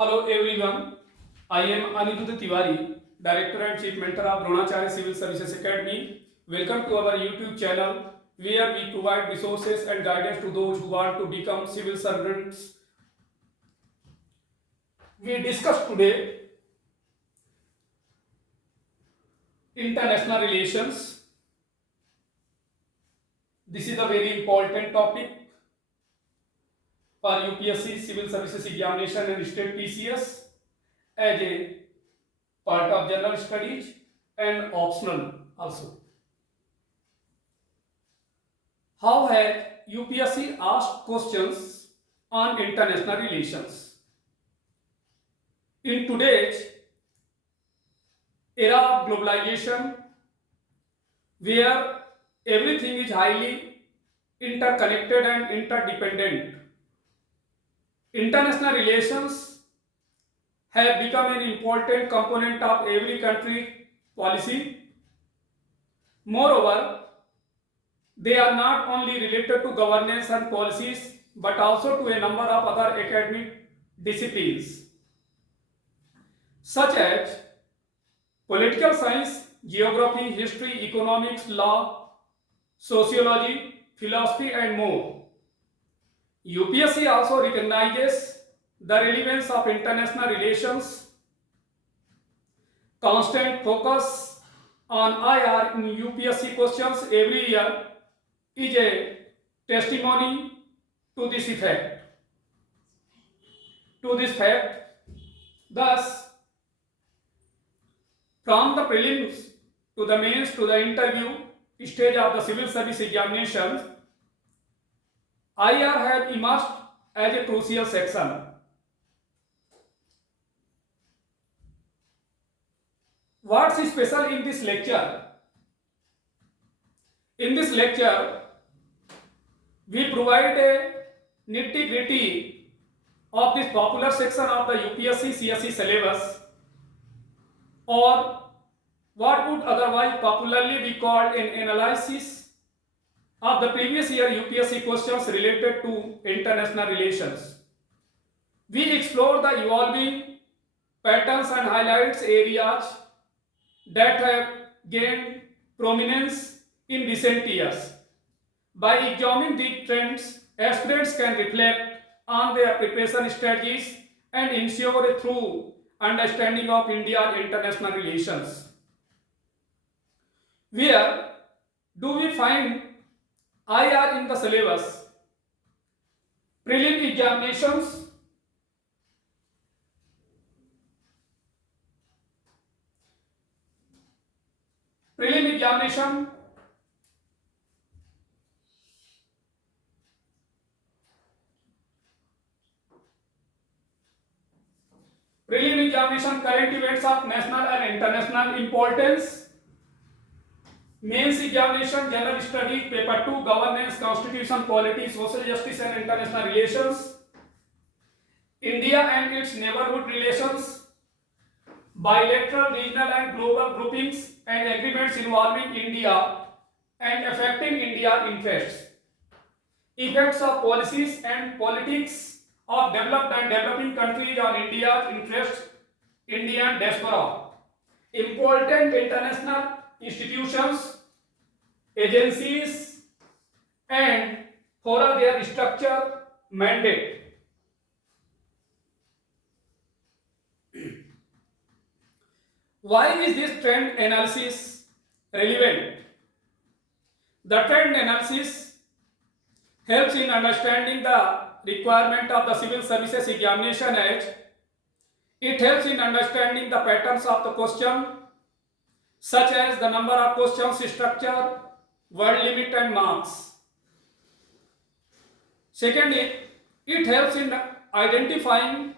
Hello everyone, I am Anirudh Tiwari, Director and Chief Mentor of Dronacharya Civil Services Academy. Welcome to our YouTube channel where we provide resources and guidance to those who want to become civil servants. We discuss today international relations. This is a very important topic for UPSC Civil Services Examination and State PCS as a part of general studies and optional also. How has UPSC asked questions on international relations? In today's era of globalization, where everything is highly interconnected and interdependent, international relations have become an important component of every country's policy. Moreover, they are not only related to governance and policies but also to a number of other academic disciplines such as political science, geography, history, economics, law, sociology, philosophy, and more. UPSC also recognizes the relevance of international relations. Constant focus on IR in UPSC questions every year is a testimony to this effect. To this fact, thus, from the prelims to the mains to the interview stage of the civil service examinations, IR has emerged as a crucial section. What's special in this lecture? In this lecture, we provide a nitty-gritty of this popular section of the UPSC CSE syllabus, or what would otherwise popularly be called an analysis of the previous year UPSC questions related to international relations. We explore the evolving patterns and highlights areas that have gained prominence in recent years. By examining these trends, aspirants can reflect on their preparation strategies and ensure a true understanding of India's international relations. Where do we find IR in the syllabus? Prelim examinations. Prelim examination. Prelim examination, current events of national and international importance. Mains examination, general studies, paper 2, governance, constitution, polity, social justice and international relations. India and its neighborhood relations. Bilateral, regional and global groupings and agreements involving India and affecting India's interests. Effects of policies and politics of developed and developing countries on India's interests, Indian diaspora. Important international institutions, agencies and for their structure, mandate. Why is this trend analysis relevant? The trend analysis helps in understanding the requirement of the Civil Services Examination Act. It helps in understanding the patterns of the question, such as the number of questions, structure, word limit and marks. Secondly, it helps in identifying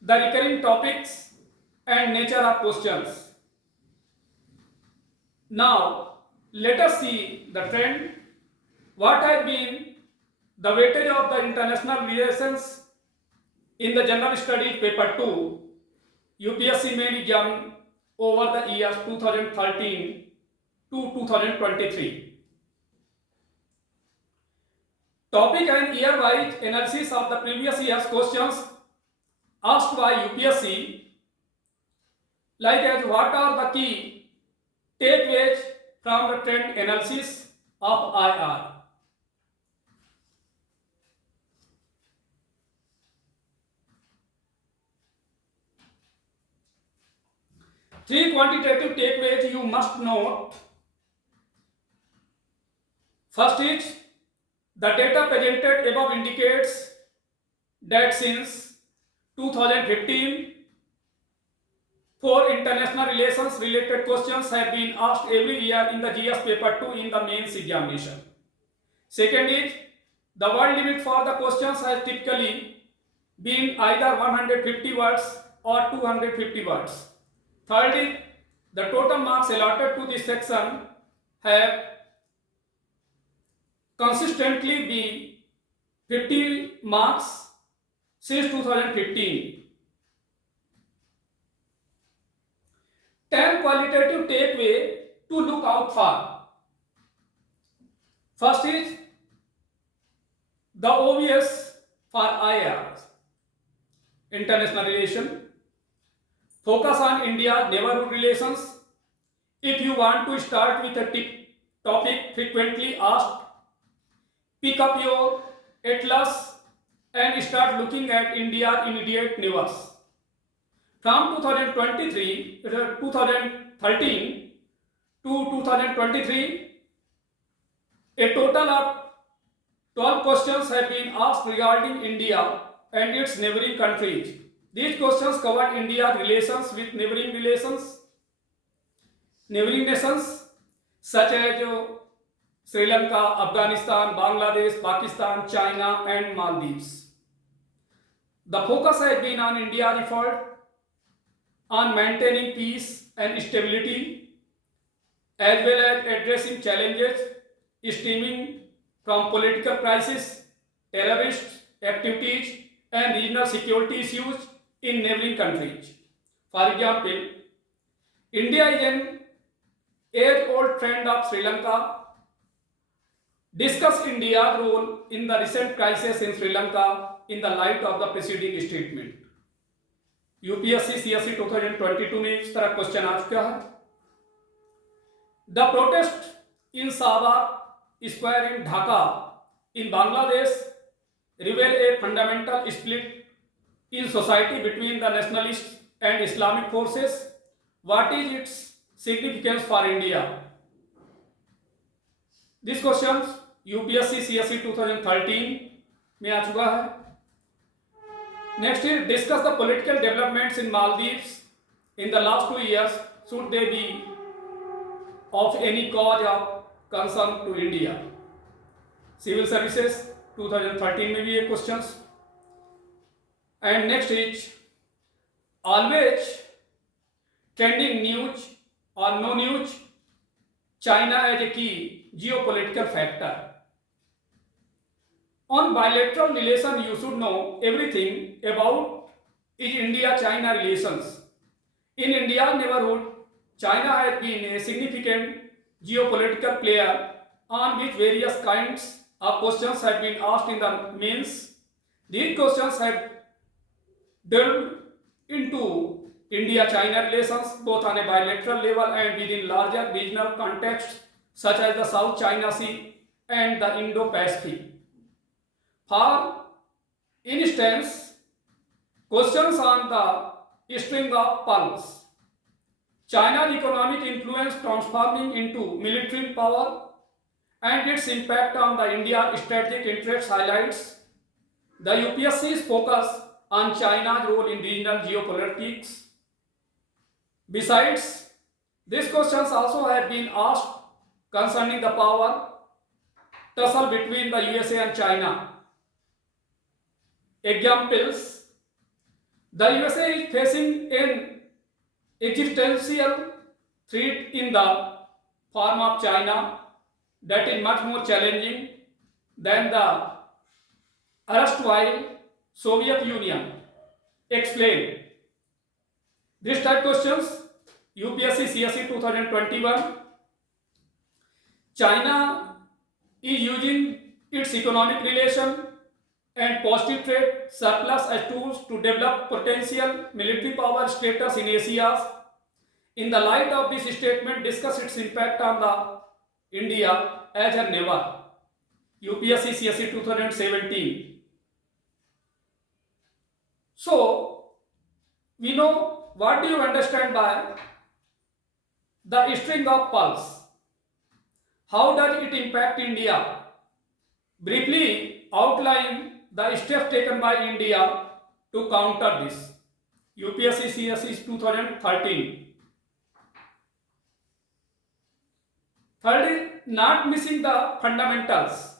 the recurring topics and nature of questions. Now, let us see the trend. What has been the weightage of the international relations in the general studies paper 2 UPSC main exam over the years 2013 to 2023. Topic and year-wise analysis of the previous year's questions asked by UPSC, like as what are the key takeaways from the trend analysis of IR? Three quantitative takeaways you must note. First is, the data presented above indicates that since 2015, 4 international relations related questions have been asked every year in the GS paper 2 in the mains examination. Second is, the word limit for the questions has typically been either 150 words or 250 words. Third is, the total marks allotted to this section have consistently been 50 marks since 2015. 10 qualitative takeaway to look out for. First is the obvious for IR, international relation. Focus on India's neighborhood relations. If you want to start with a topic frequently asked, pick up your atlas and start looking at India's immediate neighbors. From 2013 to 2023, a total of 12 questions have been asked regarding India and its neighboring countries. These questions covered India's relations with neighboring nations such as Sri Lanka, Afghanistan, Bangladesh, Pakistan, China and Maldives. The focus has been on India's effort on maintaining peace and stability, as well as addressing challenges stemming from political crisis, terrorist activities and regional security issues in neighboring countries. For example, India is an age-old friend of Sri Lanka. Discuss India's role in the recent crisis in Sri Lanka in the light of the preceding statement. UPSC CSC 2022 में इस तरह question आ चुका है. The protest in Shahbag square in Dhaka in Bangladesh reveal a fundamental split in society between the nationalist and Islamic forces. What is its significance for India? These questions UPSC CSE 2013 में आ चुका है. Next is discuss the political developments in Maldives in the last 2 years. Should they be of any cause of concern to India? Civil Services 2013 में भी ये questions. And next is always trending news or no news, China as a key geopolitical factor. On bilateral relation, you should know everything about is India-China relations. In India's neighborhood, China has been a significant geopolitical player on which various kinds of questions have been asked in the mains. These questions have delved into India-China relations both on a bilateral level and within larger regional contexts such as the South China Sea and the Indo-Pacific. For instance, questions on the string of pearls. China's economic influence transforming into military power and its impact on the India's strategic interests highlights the UPSC's focus on China's role in regional geopolitics. Besides, these questions also have been asked concerning the power tussle between the USA and China. Examples: the USA is facing an existential threat in the form of China that is much more challenging than the erstwhile Soviet Union. Explain. These type questions UPSC CSE 2021. China is using its economic relation and positive trade surplus as tools to develop potential military power status in Asia. In the light of this statement, discuss its impact on the India as a never. UPSC CSE 2017. So, we know what do you understand by the string of pulse? How does it impact India? Briefly outline the steps taken by India to counter this. UPSC CSE 2013. Third is not missing the fundamentals.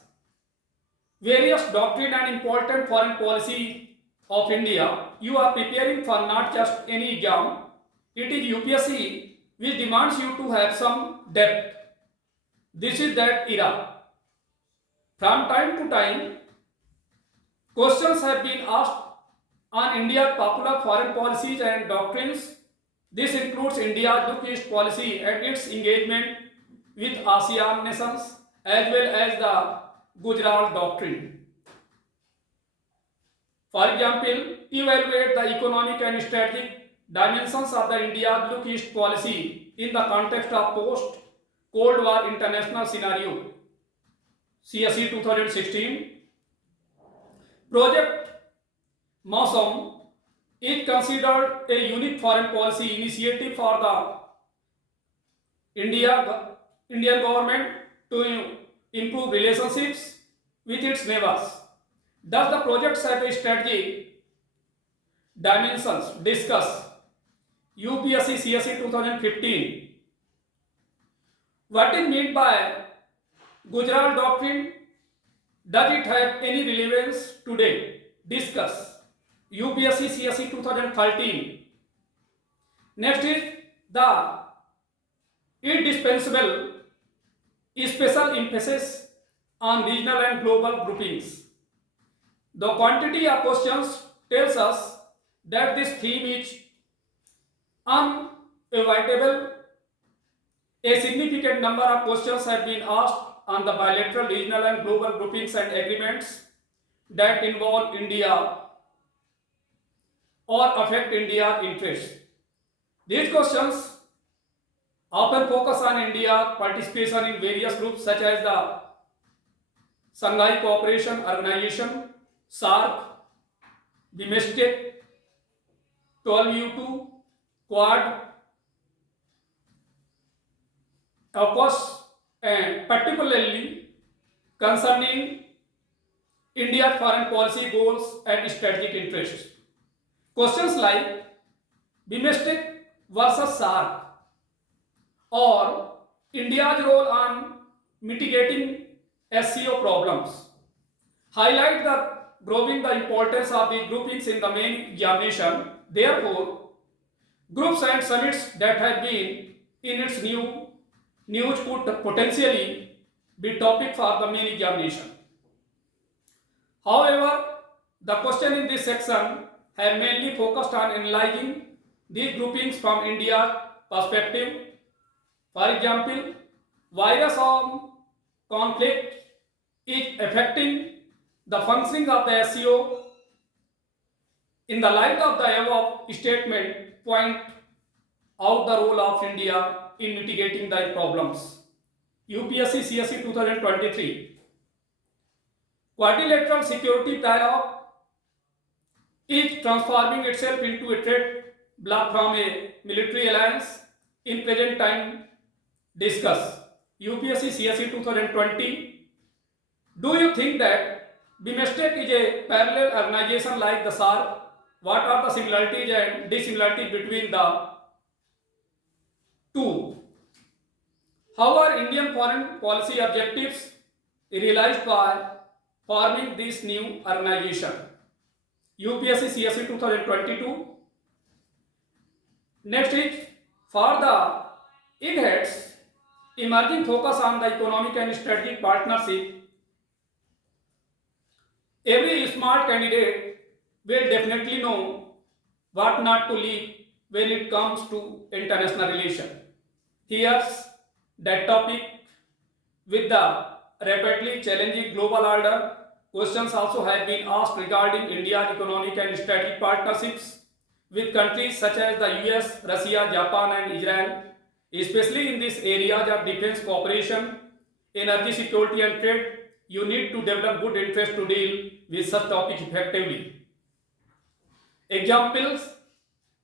Various doctrine and important foreign policy of India. You are preparing for not just any exam. It is UPSC which demands you to have some depth. This is that era. From time to time, questions have been asked on India's popular foreign policies and doctrines. This includes India's Look East policy and its engagement with ASEAN nations as well as the Gujarat Doctrine. For example, evaluate the economic and strategic dimensions of the India's Look East policy in the context of post-Cold War international scenario. CSE 2016. Project Mausam is considered a unique foreign policy initiative for the Indian government to improve relationships with its neighbors. Does the project have a strategic dimensions? Discuss. UPSC CSE 2015. What is meant by Gujarat Doctrine? Does it have any relevance today? Discuss. UPSC CSE 2013. Next is the indispensable special emphasis on regional and global groupings. The quantity of questions tells us that this theme is unavoidable. A significant number of questions have been asked on the bilateral, regional and global groupings and agreements that involve India or affect India's interests. These questions often focus on India's participation in various groups such as the Shanghai Cooperation Organization, SAARC, BIMSTEC, 12U2, Quad, AUKUS, and particularly concerning India's foreign policy goals and strategic interests. Questions like BIMSTEC versus SAARC or India's role on mitigating SCO problems highlight the importance of the groupings in the main examination. Therefore, groups and summits that have been in its news could potentially be topic for the main examination. However, the question in this section have mainly focused on analyzing these groupings from India's perspective. For example, virus of conflict is affecting the functioning of the SCO. In the light of the above statement, point out the role of India in mitigating the problems. UPSC CSE 2023. Quadrilateral security dialogue is transforming itself into a trade bloc from a military alliance in present time. Discuss. UPSC CSE 2020. Do you think that BIMSTEC is a parallel organization like the SAARC? What are the similarities and dissimilarities between the two? How are Indian foreign policy objectives realized by forming this new organization? UPSC CSE 2022. Next is for the IGHEADS, emerging focus on the economic and strategic partnership. Every smart candidate will definitely know what not to leave when it comes to international relations. Here's that topic with the rapidly challenging global order. questions also have been asked regarding India's economic and strategic partnerships with countries such as the US, Russia, Japan, and Israel, especially in these areas of defense cooperation, energy security, and trade. You need to develop good interest to deal with such topics effectively. Examples: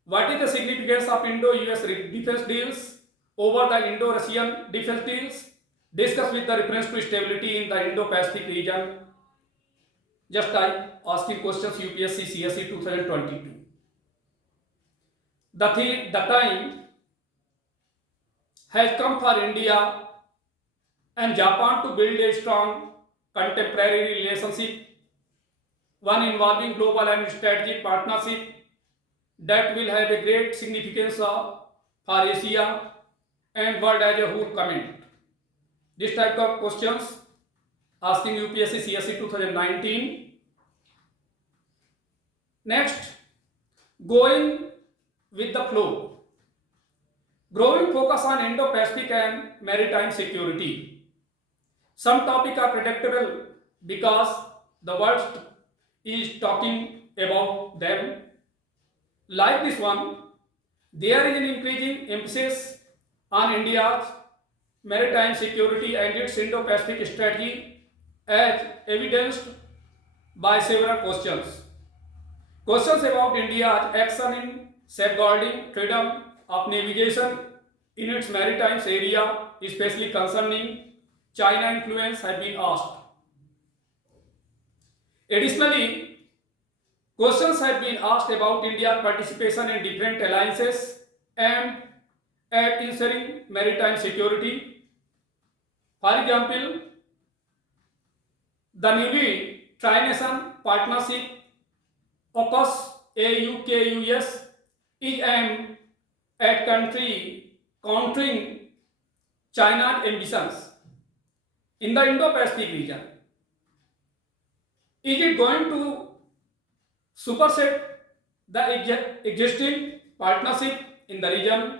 what is the significance of Indo-US defense deals over the Indo-Russian defense deals? Discuss with the reference to stability in the Indo-Pacific region. Just type asking questions UPSC CSE 2022. The time has come for India and Japan to build a strong contemporary relationship, one involving global and strategic partnership that will have a great significance for Asia and world as a whole. Comment. This type of questions asking UPSC CSE 2019. Next, going with the flow. Growing focus on Indo-Pacific and maritime security. Some topics are predictable because the world is talking about them. Like this one, there is an increasing emphasis on India's maritime security and its Indo-Pacific strategy as evidenced by several questions. Questions about India's action in safeguarding freedom of navigation in its maritime area, especially concerning China influence, have been asked. Additionally, questions have been asked about India's participation in different alliances aimed at ensuring maritime security. For example, the Navy Tri-Nation Partnership AUKUS AUKUS is aimed at countering China's ambitions in the Indo-Pacific region. Is it going to supersede the existing partnership in the region?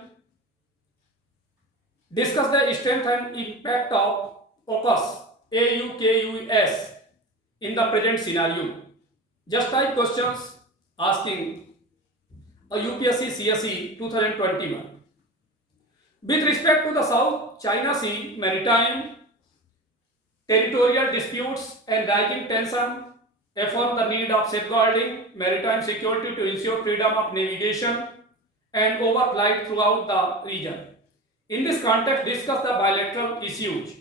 Discuss the strength and impact of AUKUS AUKUS in the present scenario. Just type questions asking a UPSC CSE 2021. With respect to the South China Sea maritime territorial disputes and rising tension, affirm the need of safeguarding maritime security to ensure freedom of navigation and overflight throughout the region. In this context, discuss the bilateral issues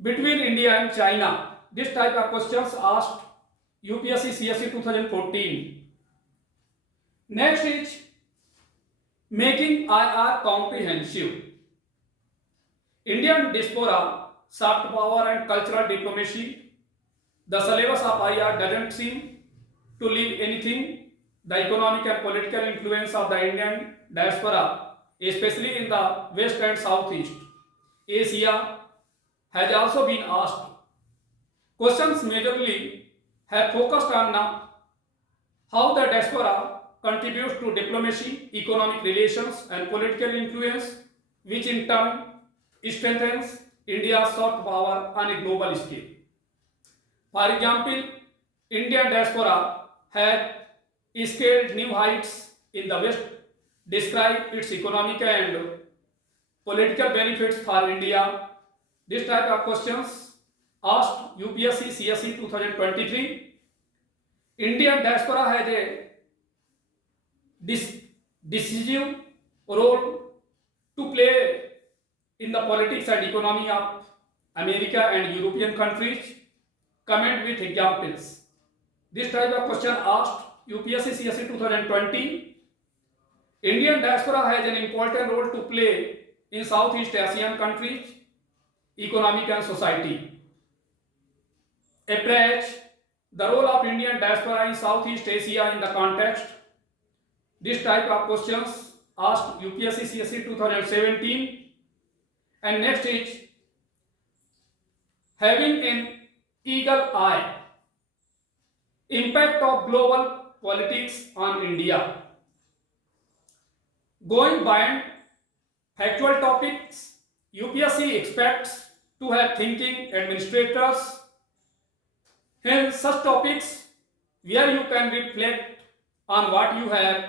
between India and China. This type of questions asked UPSC CSE 2014. Next is making IR comprehensive. Indian diaspora, soft power and cultural diplomacy. The syllabus of IR doesn't seem to leave anything. The economic and political influence of the Indian diaspora, especially in the West and Southeast Asia, has also been asked. Questions majorly have focused on how the diaspora contributes to diplomacy, economic relations, and political influence, which in turn strengthens India's soft power on a global scale. For example, Indian diaspora had scaled new heights in the West, describe its economic and political benefits for India. This type of questions asked UPSC CSE 2023. Indian diaspora has a decisive role to play in the politics and economy of America and European countries. Comment with examples. This type of question asked UPSC CSE 2020. Indian diaspora has an important role to play in Southeast Asian countries, economic and society. Approach the role of Indian diaspora in Southeast Asia in the context. This type of questions asked UPSC CSE 2017. And next is having an eagle eye. Impact of global politics on India. Going beyond factual topics, UPSC expects to have thinking administrators Hence, such topics where you can reflect on what you have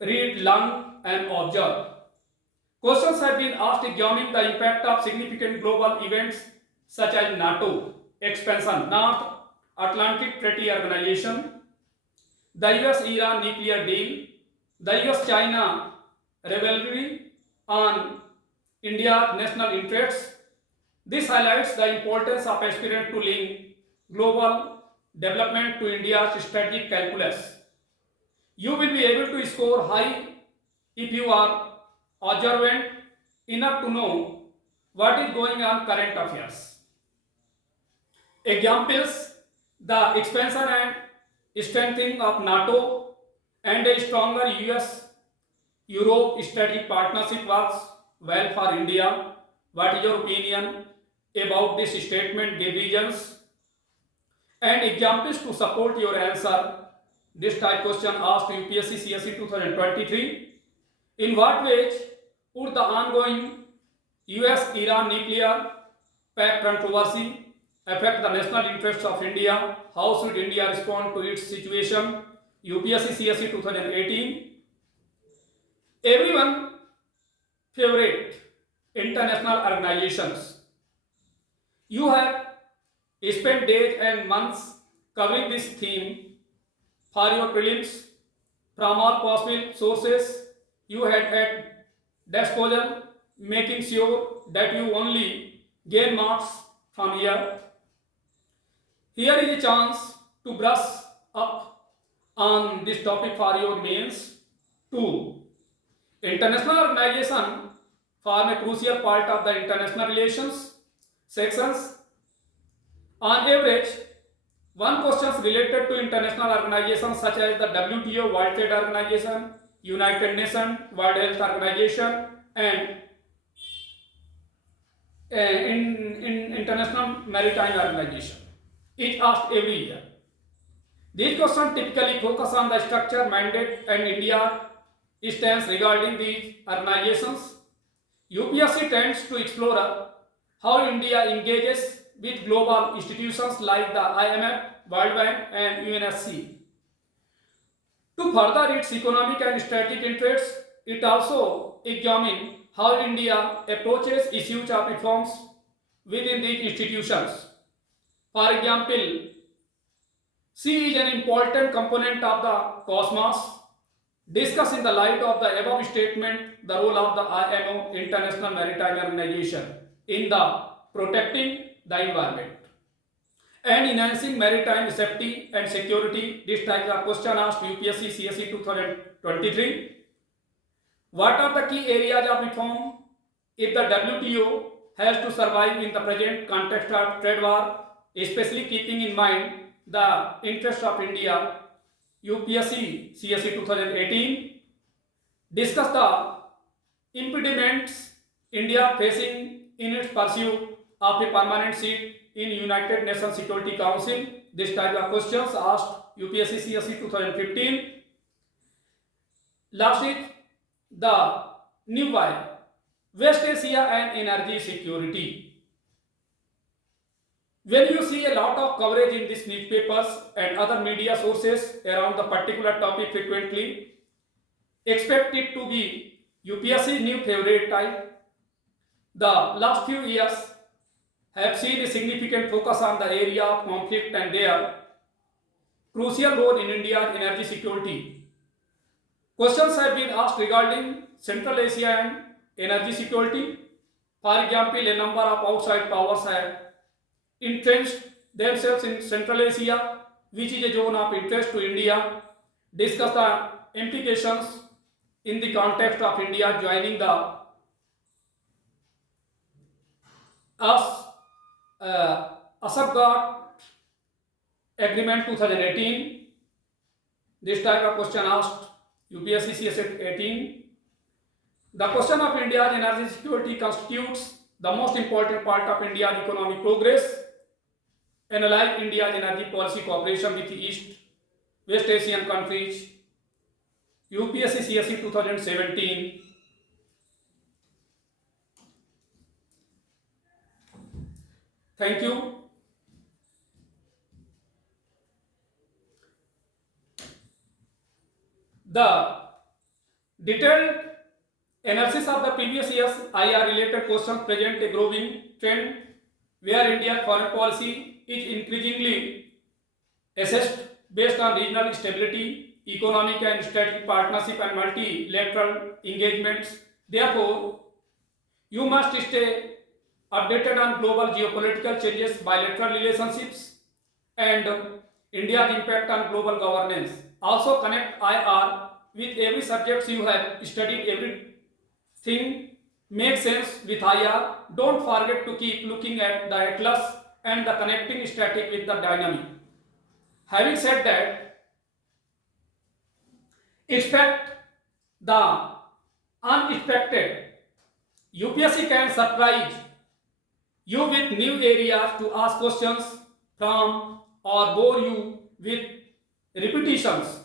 read, learn, and observe. Questions have been asked examining the impact of significant global events such as NATO expansion, North Atlantic Treaty Organization, the US-Iran nuclear deal, the US-China rivalry on India's national interests. This highlights the importance of aspiring to link global development to India's strategic calculus. You will be able to score high if you are observant enough to know what is going on current affairs. Examples: the expansion and strengthening of NATO and a stronger US Europe strategic partnership works well for India. What is your opinion about this statement, divergence, and examples to support your answer? This type question asked UPSC CSE 2023. In what ways would the ongoing US-Iran nuclear pact controversy affect the national interests of India? How should India respond to its situation? UPSC CSE 2018. Everyone favorite international organizations. You have spent days and months covering this theme for your prelims from all possible sources you had at disposal, making sure that you only gain marks from here. Here is a chance to brush up on this topic for your mains. 2. International organization form a crucial part of the international relations sections. On average, one questions related to international organizations such as the WTO, World Trade Organization, United Nations, World Health Organization, and in International Maritime Organization is asked every year. These questions typically focus on the structure, mandate, and India's stance regarding these organizations. UPSC tends to explore how India engages with global institutions like the IMF, World Bank, and UNSC. To further its economic and strategic interests, it also examines how India approaches issues of reforms within these institutions. For example, sea is an important component of the cosmos. Discuss in the light of the above statement the role of the IMO, International Maritime Organization, in the protecting the environment and enhancing maritime safety and security. This type of question asked UPSC CSE 2023. What are the key areas of reform if the WTO has to survive in the present context of trade war, especially keeping in mind the interests of India? UPSC CSE 2018. Discuss the impediments India facing in its pursuit of a permanent seat in United Nations Security Council. This type of questions asked UPSC CSE 2015. Last is the new wire, West Asia and energy security. When you see a lot of coverage in these newspapers and other media sources around the particular topic frequently, expect it to be UPSC new favorite type. The last few years have seen a significant focus on the area of conflict and their crucial role in India's energy security. Questions have been asked regarding Central Asia and energy security. For example, a number of outside powers have entrenched themselves in Central Asia, which is a zone of interest to India. Discuss the implications in the context of India joining the Asabghat Agreement 2018. This type of question asked UPSC CSE 18. The question of India's energy security constitutes the most important part of India's economic progress. Analyze India's energy policy cooperation with East West Asian countries. UPSC CSE 2017. Thank you. The detailed analysis of the previous year's IR related questions present a growing trend where India's foreign policy is increasingly assessed based on regional stability, economic and strategic partnership and multilateral engagements. Therefore, you must stay updated on global geopolitical changes, bilateral relationships, and India's impact on global governance. Also connect IR with every subject you have studied, everything makes sense with IR. Don't forget to keep looking at the atlas and the connecting static with the dynamic. Having said that, expect the unexpected. UPSC can surprise you with new areas to ask questions from or bore you with repetitions.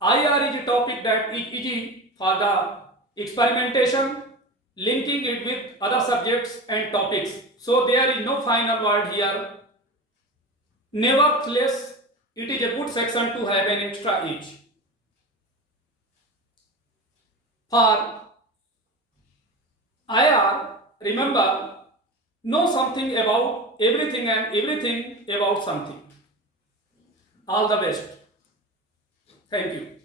IR is a topic that is easy for the experimentation, linking it with other subjects and topics. So there is no final word here. Nevertheless, it is a good section to have an extra edge. For IR, remember, know something about everything and everything about something. All the best. Thank you.